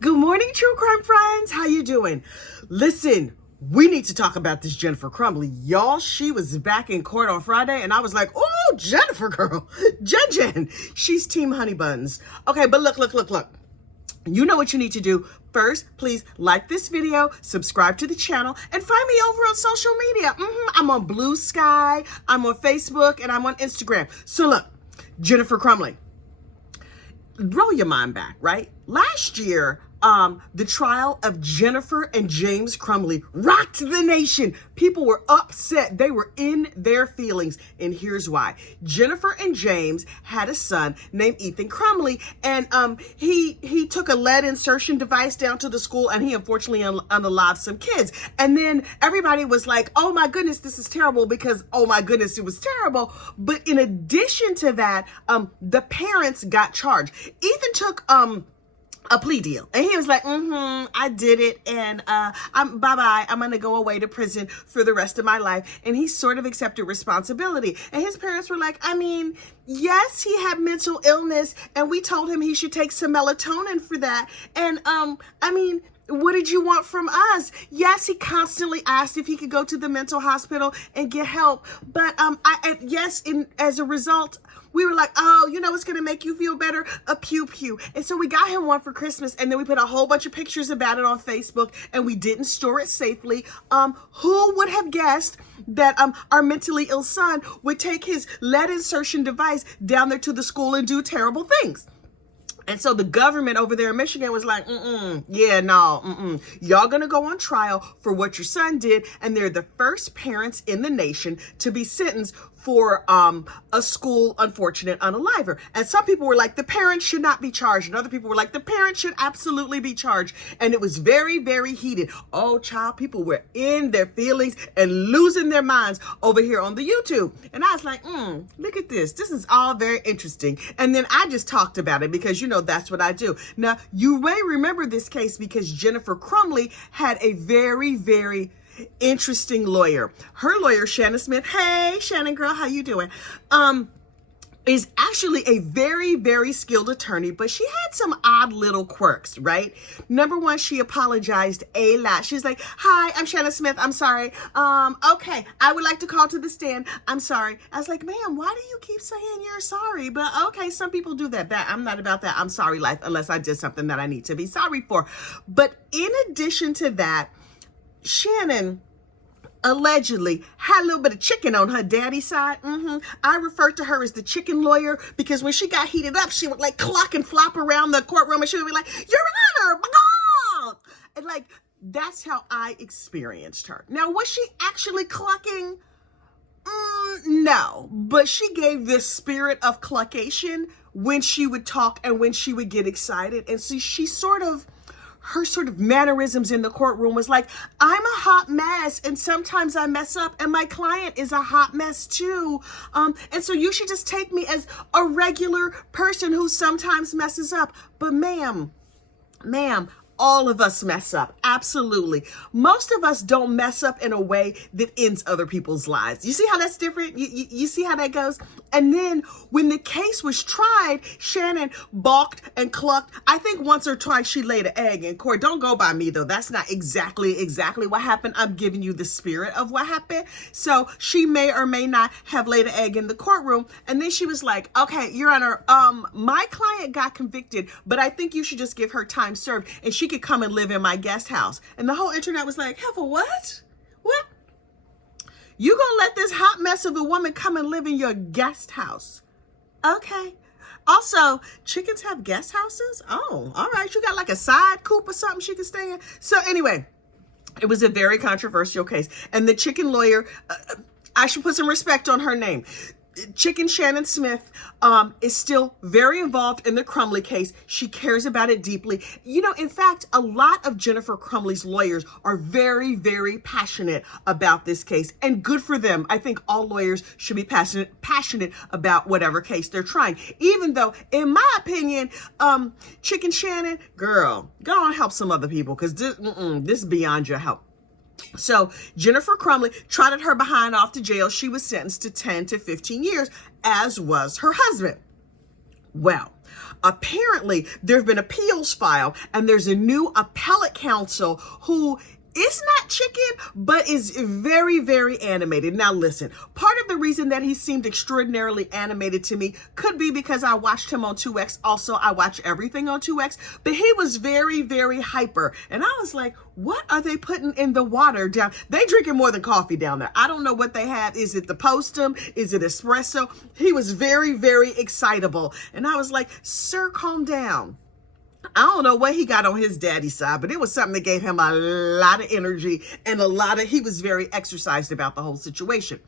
Good morning, true crime friends. How you doing? Listen, we need to talk about this Jennifer Crumbley. Y'all, she was back in court on Friday, and I was like, oh, Jennifer girl, Jen. She's team honey buns. Okay, but look. You know what you need to do. First, please like this video, subscribe to the channel, and find me over on social media. I'm on Blue Sky, I'm on Facebook, and I'm on Instagram. So look, Jennifer Crumbley. Roll your mind back, right? Last year, the trial of Jennifer and James Crumbley rocked the nation. People were upset. They were in their feelings. And here's why. Jennifer and James had a son named Ethan Crumbley, and he took a lead insertion device down to the school, and he unfortunately unalived some kids. And then everybody was like, oh my goodness, this is terrible, because oh my goodness, it was terrible. But in addition to that, the parents got charged. Ethan took a plea deal, and he was like, I did it, and bye-bye, I'm gonna go away to prison for the rest of my life. And he sort of accepted responsibility, and his parents were like, I mean, yes, he had mental illness, and we told him he should take some melatonin for that, and I mean, what did you want from us? Yes, he constantly asked if he could go to the mental hospital and get help, but as a result, we were like, oh, you know what's going to make you feel better? A pew-pew. And so we got him one for Christmas, and then we put a whole bunch of pictures about it on Facebook, and we didn't store it safely. Who would have guessed that our mentally ill son would take his lead insertion device down there to the school and do terrible things? And so the government over there in Michigan was like, y'all gonna go on trial for what your son did. And they're the first parents in the nation to be sentenced for a school unfortunate unaliver. And some people were like, the parents should not be charged. And other people were like, the parents should absolutely be charged. And it was very, very heated. Oh, child, people were in their feelings and losing their minds over here on the YouTube. And I was like, look at this. This is all very interesting. And then I just talked about it because, you know, that's what I do. Now, you may remember this case because Jennifer Crumbley had a very, very interesting lawyer. Her lawyer, Shannon Smith, hey, Shannon girl, how you doing? Is actually a very, very skilled attorney, but she had some odd little quirks, right? Number one, she apologized a lot. She's like, hi, I'm Shannon Smith. I'm sorry. Okay, I would like to call to the stand. I'm sorry. I was like, ma'am, why do you keep saying you're sorry? But okay, some people do that. I'm not about that. I'm sorry life unless I did something that I need to be sorry for. But in addition to that, Shannon allegedly had a little bit of chicken on her daddy's side. I refer to her as the chicken lawyer because when she got heated up, she would like clock and flop around the courtroom, and she would be like, Your Honor, blah! And like, that's how I experienced her. Now, was she actually clucking? No, but she gave this spirit of cluckation when she would talk and when she would get excited. And so her sort of mannerisms in the courtroom was like, I'm a hot mess, and sometimes I mess up, and my client is a hot mess too. And so you should just take me as a regular person who sometimes messes up. But ma'am, all of us mess up. Absolutely. Most of us don't mess up in a way that ends other people's lives. You see how that's different? You see how that goes? And then when the case was tried, Shannon balked and clucked. I think once or twice she laid an egg in court. Don't go by me though. That's not exactly what happened. I'm giving you the spirit of what happened. So she may or may not have laid an egg in the courtroom. And then she was like, okay, Your Honor, my client got convicted, but I think you should just give her time served, and she could come and live in my guest house. And the whole internet was like, Heifer, what? What? You gonna let this hot mess of a woman come and live in your guest house? Okay. Also, chickens have guest houses? Oh, all right. You got like a side coop or something she can stay in? So anyway, it was a very controversial case. And the chicken lawyer, I should put some respect on her name. Chicken Shannon Smith is still very involved in the Crumbley case. She cares about it deeply. You know, in fact, a lot of Jennifer Crumbley's lawyers are very, very passionate about this case, and good for them. I think all lawyers should be passionate about whatever case they're trying, even though, in my opinion, Chicken Shannon, girl, go on help some other people, because this is beyond your help. So Jennifer Crumbley trotted her behind off to jail. She was sentenced to 10 to 15 years, as was her husband. Well, Apparently, there have been appeals filed, and there's a new appellate counsel who is not chicken, but is very, very animated. Now, listen, part of the reason that he seemed extraordinarily animated to me could be because I watched him on 2X. Also, I watch everything on 2X, but he was very, very hyper. And I was like, what are they putting in the water down? They drinking more than coffee down there. I don't know what they have. Is it the Postum? Is it espresso? He was very, very excitable. And I was like, sir, calm down. I don't know what he got on his daddy's side, but it was something that gave him a lot of energy and he was very exercised about the whole situation.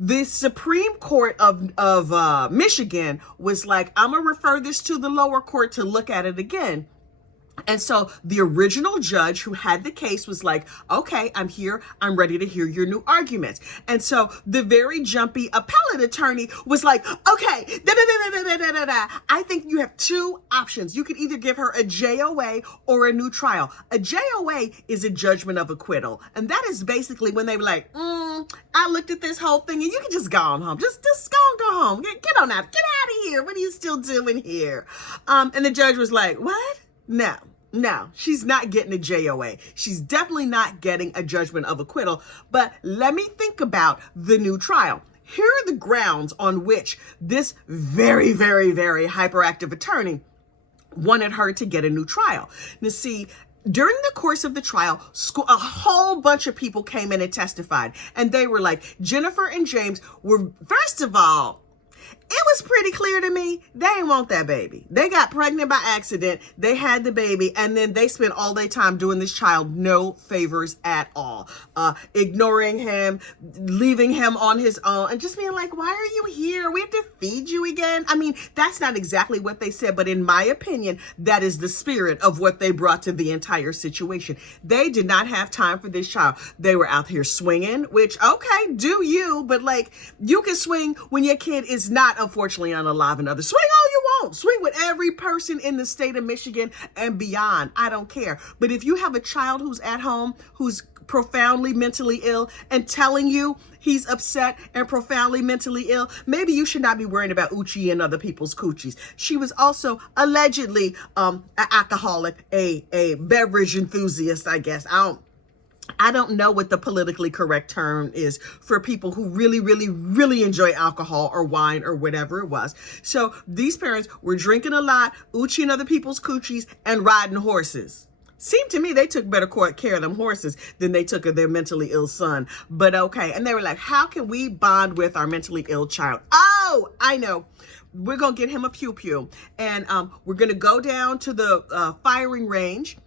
The Supreme Court of Michigan was like, I'm going to refer this to the lower court to look at it again. And so the original judge who had the case was like, okay, I'm here. I'm ready to hear your new arguments. And so the very jumpy appellate attorney was like, okay, I think you have two options. You could either give her a JOA or a new trial. A JOA is a judgment of acquittal. And that is basically when they were like, I looked at this whole thing and you can just go on home. Just go home. Get on out. Get out of here. What are you still doing here? And the judge was like, what? No, she's not getting a JOA. She's definitely not getting a judgment of acquittal. But let me think about the new trial. Here are the grounds on which this very, very, very hyperactive attorney wanted her to get a new trial. Now, see, during the course of the trial, a whole bunch of people came in and testified. And they were like, Jennifer and James were, first of all, it was pretty clear to me they didn't want that baby. They got pregnant by accident. They had the baby, and then they spent all their time doing this child no favors at all. Ignoring him, leaving him on his own, and just being like, why are you here? We have to feed you again. I mean, that's not exactly what they said, but in my opinion, that is the spirit of what they brought to the entire situation. They did not have time for this child. They were out here swinging, which, okay, do you, but like, you can swing when your kid is not, unfortunately, unalive and others. Swing all you want. Swing with every person in the state of Michigan and beyond. I don't care. But if you have a child who's at home, who's profoundly mentally ill and telling you he's upset and profoundly mentally ill, maybe you should not be worrying about Uchi and other people's coochies. She was also allegedly an alcoholic, a beverage enthusiast, I guess. I don't know what the politically correct term is for people who really, really, really enjoy alcohol or wine or whatever it was. So these parents were drinking a lot, Uchi and other people's coochies, and riding horses. Seemed to me they took better care of them horses than they took of their mentally ill son. But okay. And they were like, how can we bond with our mentally ill child? Oh, I know. We're going to get him a pew-pew. And we're going to go down to the firing range.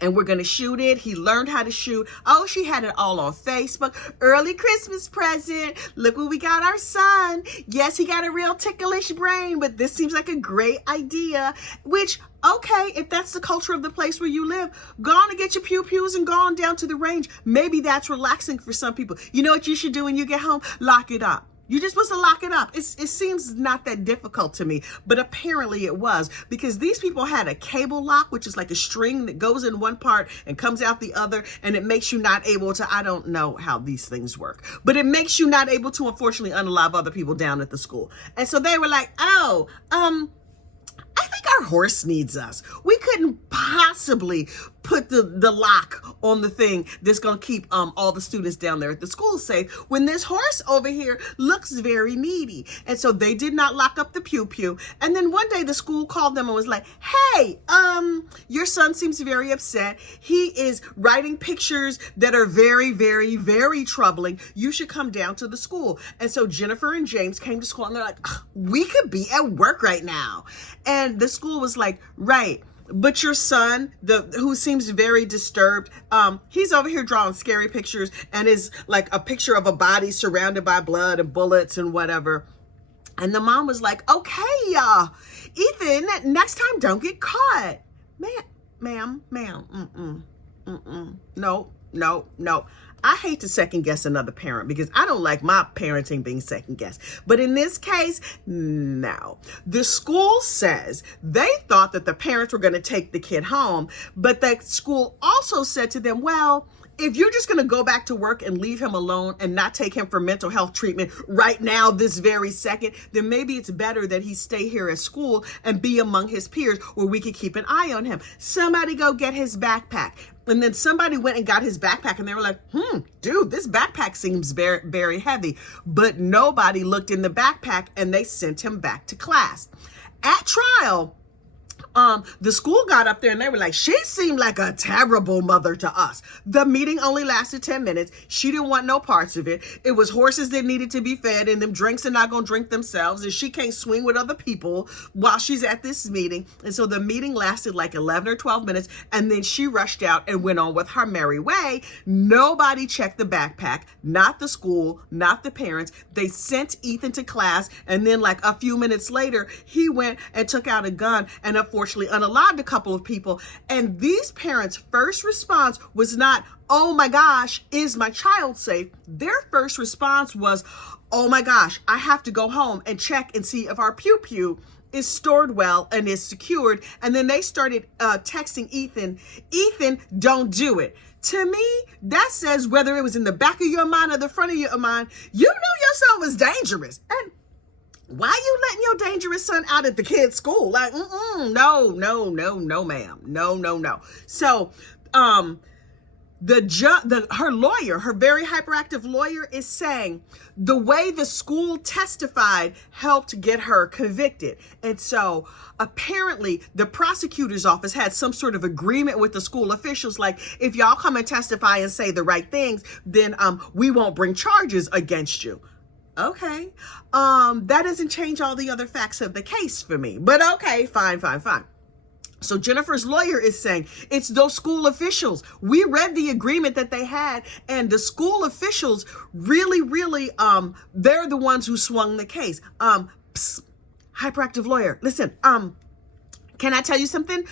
And we're going to shoot it. He learned how to shoot. Oh, she had it all on Facebook. Early Christmas present. Look what we got our son. Yes, he got a real ticklish brain, but this seems like a great idea. Which, okay, if that's the culture of the place where you live, go on and get your pew-pews and go on down to the range. Maybe that's relaxing for some people. You know what you should do when you get home? Lock it up. You're just supposed to lock it up. It seems not that difficult to me, but apparently it was, because these people had a cable lock, which is like a string that goes in one part and comes out the other, and it makes you not able to, I don't know how these things work, but it makes you not able to, unfortunately, unalive other people down at the school. And so they were like, oh, I think our horse needs us. We couldn't possibly put the lock on the thing that's going to keep all the students down there at the school safe when this horse over here looks very needy. And so they did not lock up the pew-pew. And then one day the school called them and was like, hey, your son seems very upset. He is writing pictures that are very, very, very troubling. You should come down to the school. And so Jennifer and James came to school and they're like, we could be at work right now. And the school was like, right. But your son, who seems very disturbed, he's over here drawing scary pictures and is like a picture of a body surrounded by blood and bullets and whatever. And the mom was like, okay, Ethan, next time don't get caught. Ma'am, no. I hate to second guess another parent because I don't like my parenting being second guessed. But in this case, no. The school says they thought that the parents were going to take the kid home, but the school also said to them, well, if you're just going to go back to work and leave him alone and not take him for mental health treatment right now, this very second, then maybe it's better that he stay here at school and be among his peers where we can keep an eye on him. Somebody go get his backpack. And then somebody went and got his backpack and they were like, dude, this backpack seems very, very heavy. But nobody looked in the backpack and they sent him back to class. At trial, the school got up there and they were like, she seemed like a terrible mother to us. The meeting only lasted 10 minutes. She didn't want no parts of it. It was horses that needed to be fed and them drinks are not going to drink themselves. And she can't swing with other people while she's at this meeting. And so the meeting lasted like 11 or 12 minutes. And then she rushed out and went on with her merry way. Nobody checked the backpack, not the school, not the parents. They sent Ethan to class. And then like a few minutes later, he went and took out a gun and unfortunately unalived a couple of people. And these parents' first response was not, oh my gosh, is my child safe? Their first response was, oh my gosh, I have to go home and check and see if our pew-pew is stored well and is secured. And then they started texting Ethan, don't do it. To me, that says whether it was in the back of your mind or the front of your mind, you knew your son was dangerous. And why are you letting your dangerous son out at the kid's school? Like, no, ma'am. No. So, her lawyer, her very hyperactive lawyer is saying the way the school testified helped get her convicted. And so apparently the prosecutor's office had some sort of agreement with the school officials. Like, if y'all come and testify and say the right things, then we won't bring charges against you. Okay. That doesn't change all the other facts of the case for me, but okay, fine. So Jennifer's lawyer is saying it's those school officials. We read the agreement that they had, and the school officials really, they're the ones who swung the case. Hyperactive lawyer, listen, can I tell you something?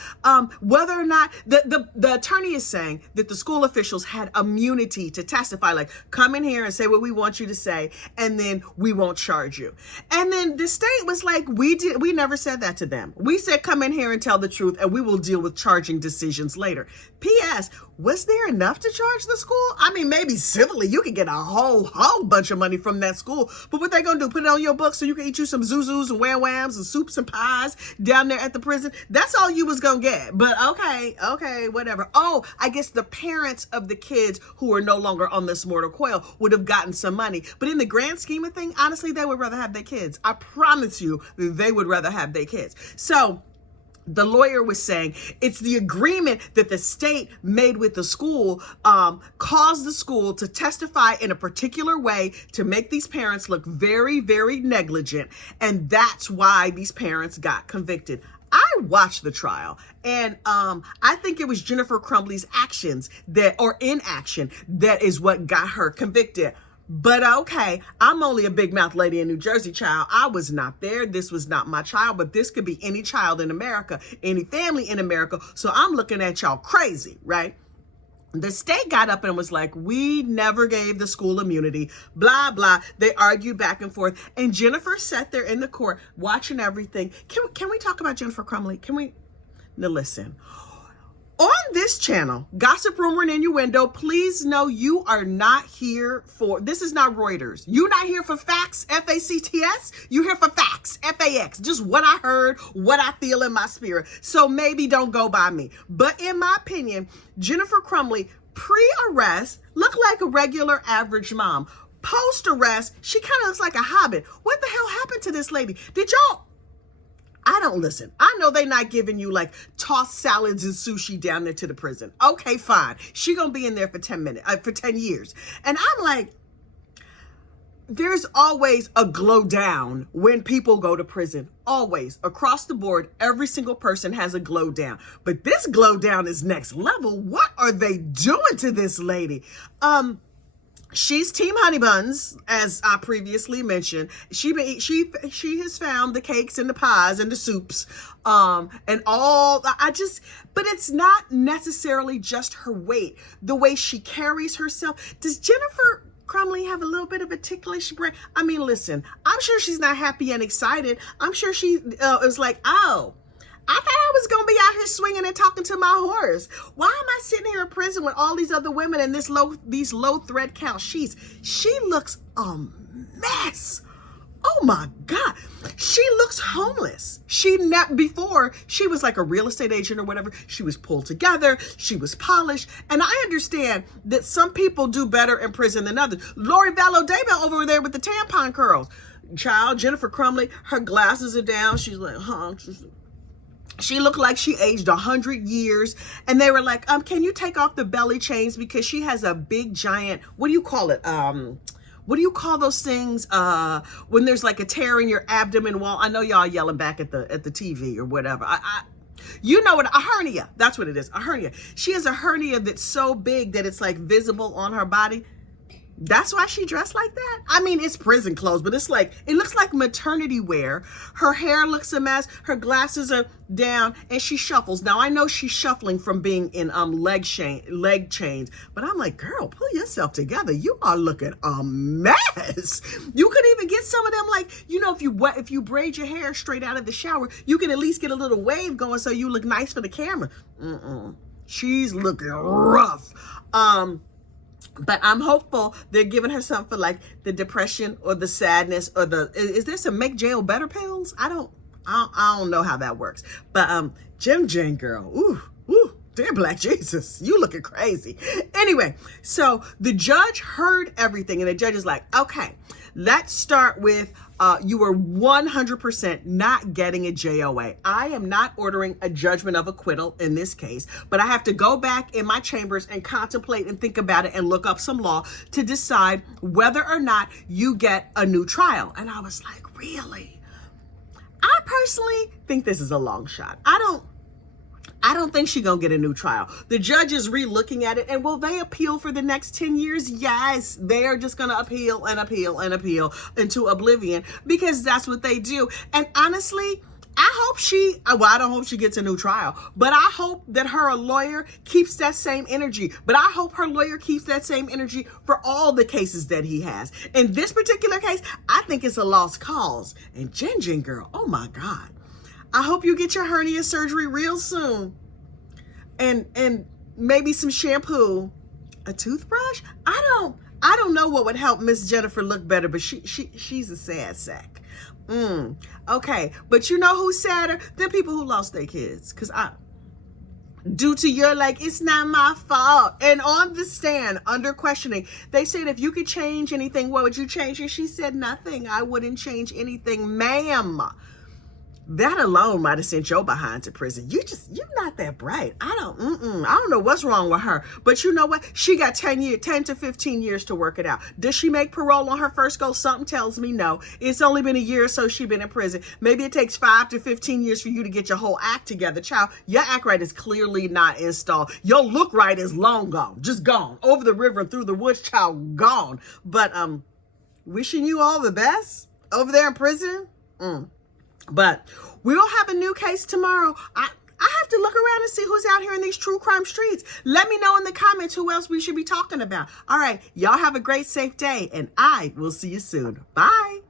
Whether or not the attorney is saying that the school officials had immunity to testify, like, come in here and say what we want you to say, and then we won't charge you. And then the state was like, we never said that to them. We said, come in here and tell the truth, and we will deal with charging decisions later. P.S. Was there enough to charge the school? I mean, maybe civilly, you could get a whole bunch of money from that school. But what they gonna do? Put it on your books so you can eat you some zuzus and wham-whams and soups and pies down there at the prison? That's all you was gonna get. But okay, whatever. Oh, I guess the parents of the kids who are no longer on this mortal coil would have gotten some money. But in the grand scheme of things, honestly, they would rather have their kids. I promise you, they would rather have their kids. So the lawyer was saying it's the agreement that the state made with the school caused the school to testify in a particular way to make these parents look very, very negligent. And that's why these parents got convicted. I watched the trial, and I think it was Jennifer Crumbley's actions or inaction that is what got her convicted. But okay, I'm only a big mouth lady in New Jersey, child. I was not there. This was not my child, but this could be any child in America, any family in America. So I'm looking at y'all crazy, right? The state got up and was like, we never gave the school immunity, blah, blah. They argued back and forth. And Jennifer sat there in the court watching everything. Can we talk about Jennifer Crumbley? Can we? Now listen. On this channel, Gossip, Rumor, and Innuendo, please know you are not here for, this is not Reuters. You're not here for facts, F-A-C-T-S. You're here for facts, F-A-X. Just what I heard, what I feel in my spirit. So maybe don't go by me. But in my opinion, Jennifer Crumbley, pre-arrest, looked like a regular average mom. Post-arrest, she kind of looks like a hobbit. What the hell happened to this lady? Did y'all... I don't listen. I know they not giving you like tossed salads and sushi down there to the prison. Okay, fine. She gonna be in there for 10 minutes, for 10 years. And I'm like, there's always a glow down when people go to prison. Always. Across the board, every single person has a glow down. But this glow down is next level. What are they doing to this lady? She's Team Honey Buns, as I previously mentioned. She has found the cakes and the pies and the soups, and all. But it's not necessarily just her weight, the way she carries herself. Does Jennifer Crumbley have a little bit of a ticklish brain? I mean, listen, I'm sure she's not happy and excited. I'm sure she is like, oh, I thought I was going to be out here swinging and talking to my horse. Why am I sitting here in prison with all these other women and these low thread count sheets? She looks a mess. Oh my God. She looks homeless. Before she was like a real estate agent or whatever. She was pulled together. She was polished. And I understand that some people do better in prison than others. Lori Vallow Daybell over there with the tampon curls. Child, Jennifer Crumbley, her glasses are down. She's like, she looked like she aged 100 years. And they were like, can you take off the belly chains? Because she has a big giant, what do you call it? What do you call those things when there's like a tear in your abdomen wall? I know y'all yelling back at the TV or whatever. You know what? A hernia. That's what it is. A hernia. She has a hernia that's so big that it's like visible on her body. That's why she dressed like that? I mean, it's prison clothes, but it's like, it looks like maternity wear. Her hair looks a mess. Her glasses are down and she shuffles. Now, I know she's shuffling from being in leg chains, but I'm like, girl, pull yourself together. You are looking a mess. You could even get some of them, like, you know, if you braid your hair straight out of the shower, you can at least get a little wave going so you look nice for the camera. She's looking rough. But I'm hopeful they're giving her something for like the depression or the sadness or is there some make jail better pills? I don't know how that works. But Jen girl, ooh, dear Black Jesus, you looking crazy. Anyway, so the judge heard everything and the judge is like, okay, let's start with you were 100% not getting a JOA. I am not ordering a judgment of acquittal in this case, but I have to go back in my chambers and contemplate and think about it and look up some law to decide whether or not you get a new trial. And I was like, really? I personally think this is a long shot. I don't think she's gonna get a new trial. The judge is re-looking at it, and will they appeal for the next 10 years? Yes, they are just gonna appeal and appeal and appeal into oblivion because that's what they do. And honestly, I don't hope she gets a new trial, but I hope that her lawyer keeps that same energy. But I hope her lawyer keeps that same energy for all the cases that he has. In this particular case, I think it's a lost cause. And Jen girl, oh my God. I hope you get your hernia surgery real soon. And maybe some shampoo, a toothbrush. I don't know what would help Miss Jennifer look better, but she's a sad sack. Okay, but you know who's sadder? The people who lost their kids. Because due to your like, it's not my fault. And on the stand, under questioning, they said, if you could change anything, what would you change? And she said, nothing. I wouldn't change anything, ma'am. That alone might have sent your behind to prison. You're not that bright. I don't know what's wrong with her. But you know what? She got 10 to 15 years to work it out. Does she make parole on her first go? Something tells me no. It's only been a year or so she's been in prison. Maybe it takes 5 to 15 years for you to get your whole act together. Child, your act right is clearly not installed. Your look right is long gone. Just gone. Over the river and through the woods, child, gone. But wishing you all the best over there in prison. But we'll have a new case tomorrow. I have to look around and see who's out here in these true crime streets. Let me know in the comments who else we should be talking about. All right, y'all have a great, safe day, and I will see you soon. Bye.